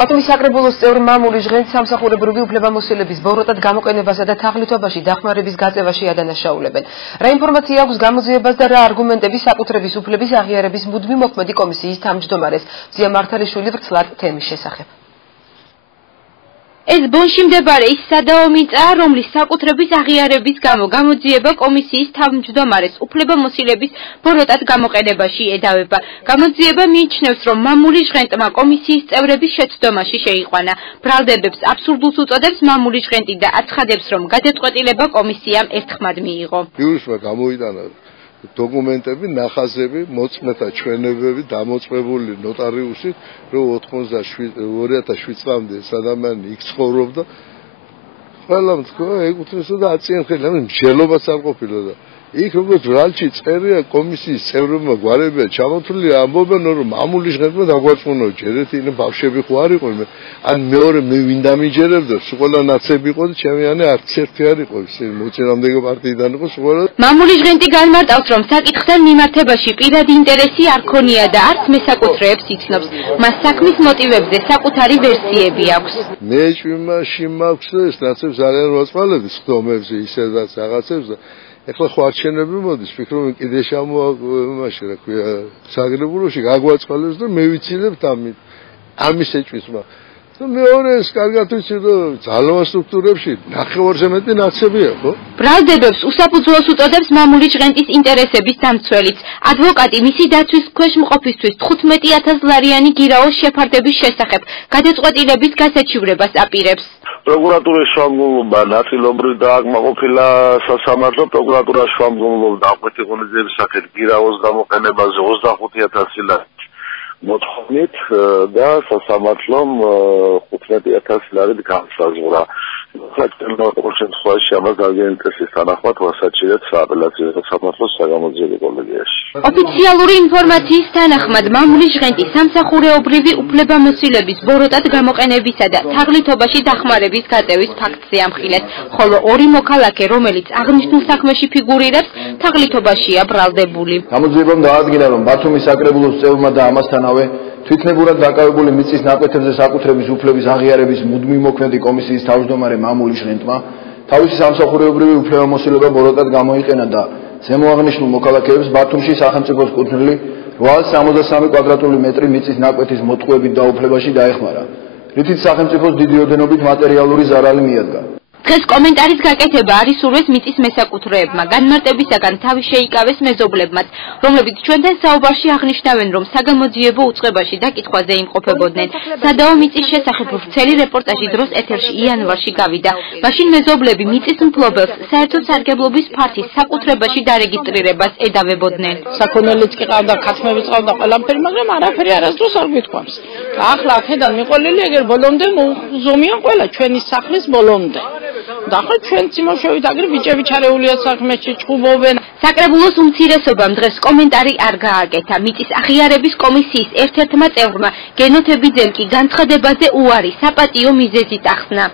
ატომის საკრებულოს წევრ მამულის ჟღენს სამსახურებრივი უფლებამოსილების ბოროტად გამოყენებასა და თაღლითობაში დახმარების გაწევაში ადანაშაულებენ. რა ინფორმაცია აქვს გამოძიებას და რა არგუმენტები საკუთრების უფლების აღიარების მუდმივ მოქმედი კომისიის თავმჯდომარეს ზია მართალიშვილი ვრცლად თემის შესახებ. ეს ბონში მდებარე ის სადაო მიწაა, რომლის საკუთრების აღიარების გამო გამოძიება კომისიის თავმჯდომარეს უფლებამოსილების ბოროტად გამოყენებაში ედავება. გამოძიება მიიჩნევს, რომ მამულის ჟღენტმა კომისიის წევრების შეცდომაში შეიყვანა. ბრალდებებს აბსურდულს უწოდებს მამულის ჟღენტი და აცხადებს, რომ გადაწყვეტილება კომისიამ ერთხმად მიიღო. იურისმა გამოიტანა დოკუმენტები, ნახაზები, მოწმეთა ჩვენებები დამოწმებული ნოტარიუსით, რომ 2007 წლამდე ადამიანი იქ ცხოვრობდა. ყველა თქვა ეკუთვნისა და აწიენხელა, მსჯელობაც არ ყოფილა და იქ როგორც ბრალჩი წერია კომისიის წევრებმა გვარებია ჩამოთვლილი ამბობენ, რომ მამულის ჟღენტმა დაგვარწმუნა, ჯერ ერთი ბავშვები ხო არ იყო, ან მეორე მე ვინ დამიჯერებდა, ყველა ნაცები იყო და ჩემიანი არც ერთი არ იყო, ეს მოწინააღმდეგე პარტიიდან იყო ყველა. მამულის ჟღენტი განმარტავს, რომ საკითხთან მიმართებაში პირადი ინტერესი არ ქონია და არც მესაკუთრეებს იცნობს. მას საქმის მოტივებზე საკუთარი ვერსიები აქვს. მე ჭვიმაში მაქვს ეს ნაცებს არიან ვაწყალები ხდომებზე ისედაც რაღაცებს და ეხლა ხო არჩენები მოდის, ფიქრობენ კიდე მაშინ რა ქვია საკრებულოში გაგვაწყალებს და მე ვიცილებ ამის ეჭვისმა. და მეორე ეს კარგად ვიცი რომ ძალოვან სტრუქტურებში ნახევარზე მეტი ნაცებია, ხო? ბრალდებებს უსაფუძვლოს უწოდებს მამულის ჟღენტის ინტერესების დამცველიც. ადვოკატი მისი დაცვის ქვეშ მყოფისთვის 15,000 ლარიანი გირაოს შეფარდების შესახებ გადაწყვეტილების გასაჩივრებას აპირებს. პროკურატურის შუამდგომლობა ნაწილობრივ დააკმაყოფილა სასამართლო პროკურატურას შუამდგომლობდა აკვეთი ღონისძიების სახით გირაოს გამოყენებაზე 25,000 ლარი მოთხოვნით და სასამართლომ 15,000 ლარი განსაზღვრა. ყოველ შემთხვევაში ამას დაგენტესის თანახმად ვასაჩივრეთ სააპელაციო სასამართლოს საგამოძიებო კოლეგიაში. ოფიციალური ინფორმაციის თანახმად მამულის ჟღენტი სამსახურეობრივი უფლებამოსილების ბოროტად გამოყენებისა და თაღლითობაში დახმარების გაწევის ფაქტზე ამხილეს, ხოლო ორი მოქალაქე, რომელიც აღნიშნულ საქმეში ფიგურირებს, თაღლითობაშია ბრალდებული. გამოძიებამ დაადგინა, რომ ბათუმის საკრებულოს წევრმა და ამასთანავე თვითნებურად დაკავებული მიწის ნაკვეთებზე საკუთრების უფლების აღიარების მუდმივ მოქმედი კომისიის თავმჯდომარე მამულის ჟღენტმა თავისი სამსახურეობრივი უფლებამოსილება ბოროტად გამოიყენა და ზემოაღნიშნულ მოქალაქეებს ბათუმში სახელმწიფოს კუთვნილი 863 კვადრატული მეტრი მიწის ნაკვეთის მოტყუებით დაუფლებაში დაეხმარა, რითიც სახელმწიფოს დიდი ოდენობით მატერიალური ზარალი მიადგა. დღეს კომენტარის გაკეთება არ ისურვეს მიწის მესაკუთრეებმა, განმარტებისაგან თავი შეიკავეს მეზობლებმაც, რომლებიც ჩვენთან საუბარში აღნიშნავენ, რომ საგამოძიებო უწყებაში დაკითხვაზე იმყოფებოდნენ. სადაო მიწის შესახებ ვრცელი რეპორტაჟი დროს ეთერში იანვარში გავიდა. მაშინ მეზობლები მიწის მფლობელს საერთო სარგებლობის ფართის საკუთრებაში დარეგისტრირებას ედავებოდნენ. საქონელიც კი ყავდა, ქათმებიც ყავდა, ყველაფერი, მაგრამ არაფერი არასდროს არ გვითქვამს. ახლა აქედან მიყოლილი ეგერ ბოლომდე მოუზომიან ყველა ჩვენი სახლის ბოლომდე. და ახლა ჩვენ სიმოშევით აგრე ბიჭები ჩარეულია საქმეში ჭუბობენ. საკრებულოს უმცირესობამ დღეს კომენტარი არ გააკეთა. მიწის აღიარების კომისიის ერთ-ერთმა წევრმა გენოთებიძემ კი განცხადებაზე უარი საპატიო მიზეზით ახსნა.